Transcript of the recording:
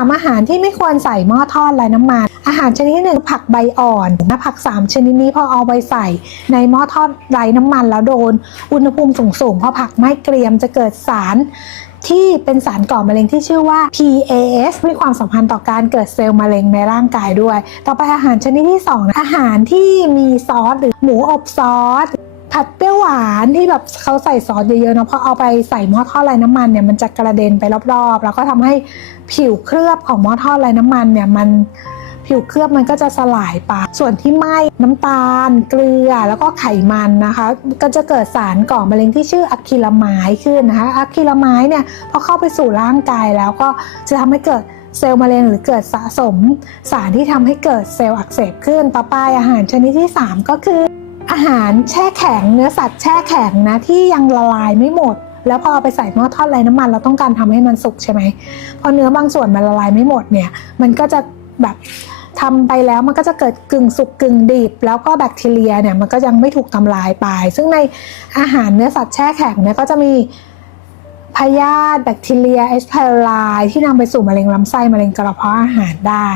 ามอาหารที่ไม่ควรใส่หม้อทอดไร้น้ำมัน อาหารชนิดที่หนึ่งผักใบอ่อนนะผักสามชนิดนี้พอเอาไปใส่ในหม้อทอดไร้น้ำมันแล้วโดน อุณหภูมิสูงๆพอผักไม่เกรียมจะเกิดสารที่เป็นสารก่อมะเร็งที่ชื่อว่า PAS มีความสัมพันธ์ต่อการเกิดเซลล์มะเร็งในร่างกายด้วย ต่อไปอาหารชนิดที่2นะอาหารที่มีซอสหรือหมูอบซอส ผัดเปรี้ยวหวานที่แบบเขาใส่ซอสเยอะๆเนาะพอเอาไปใส่หม้อทอดไร้น้ำมันเนี่ยมันจะกระเด็นไปรอบๆ แล้วก็ทำให้ผิวเคลือบของหม้อทอดไร้น้ำมันเนี่ยมันผิวเคลือบมันก็จะสลายไปส่วนที่ไหม้น้ำตาล เกลือแล้วก็ไขมันนะคะ ก็จะเกิดสารก่อมะเร็งที่ชื่ออะคิลามายขึ้นนะคะอะคิลามายเนี่ยพอเข้าไปสู่ร่างกายแล้วก็จะทำให้เกิดเซลล์มะเร็งหรือเกิดสะสม สารที่ทำให้เกิดเซลล์อักเสบขึ้นต่อไปอาหารชนิดที่ 3 ก็คือ หารแช่แข็งเนื้อสัตว์แช่แข็งนะที่ยังละลายไม่หมด แล้วพอเอาไปใส่หม้อทอดไร้น้ำมัน เราต้องการทำให้มันสุกใช่ไหมพอเนื้อบางส่วนมันละลายไม่หมดเนี่ย มันก็จะแบบทำไปแล้วมันก็จะเกิดกึ่งสุกกึ่งดิบ แล้วก็แบคทีเรียเนี่ยมันก็ยังไม่ถูกทำลายไป ซึ่งในอาหารเนื้อสัตว์แช่แข็งเนี่ยก็จะมีพยาธิแบคทีเรียเอสไพรไลที่นำไปสู่มะเร็งลำไส้มะเร็งกระเพาะอาหารได้